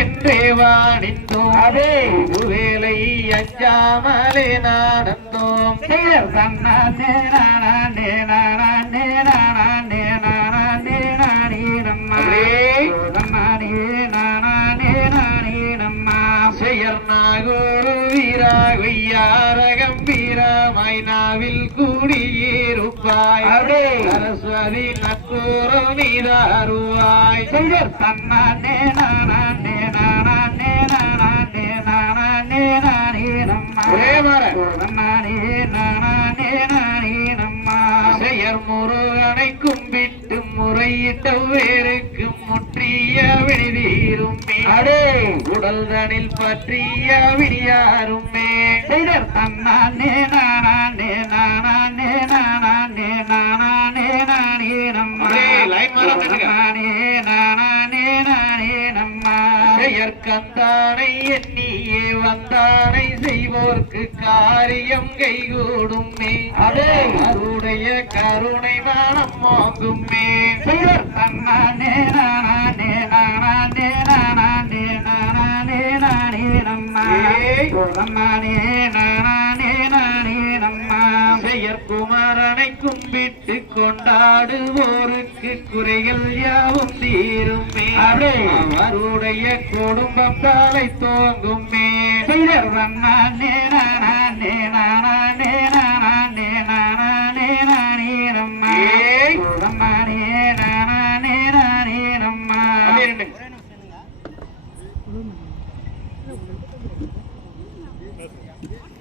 என்றே வாணிந்தோம் அதே வேலை அஞ்சாமலே நடந்தோம் தன்னானே நானே நானே நானே நானே நானே நம்மா தன்னானே நானே நானே நம்மா செயர் நாகோரு வீரா கொய்யார கம்பீரமாய் நாவில் கூடியிருப்பாய் சரஸ்வதி நக்கூறு நீதாருவாய் செயர் தன்னானே நானே நானே நானே நானே நானே நம்மா தன்னானே நானே நானே நம்மா செயர் முருகனை கும்பிட்டு முறையிட்ட வேருக்கு முற்றிய விடுதீருமே அடே உடல் தனில் பற்றிய விடியாருமே செயர் தன்னானே நானே நானே நானே நானே நானே நம்மா நானே நானே நானே நம்மா செயற்கந்தானை எண்ணியே வந்தானை செய்வோர்க்கு காரியம் கைகூடுமே அதே அருடைய கருணை மனம் வாங்குமே செயற் தன்னானே நானே நானே நானே நானே நானே நம்மா நானே நானே நானே நம்மா செயற்குமாரனை கும்பிட்டு கொண்டாடுவோருக்கு குறைகள் யாவும் தீருமே அவருடைய குடும்பம் தலை தோங்குமே செயற் நானே நானே நானே நானே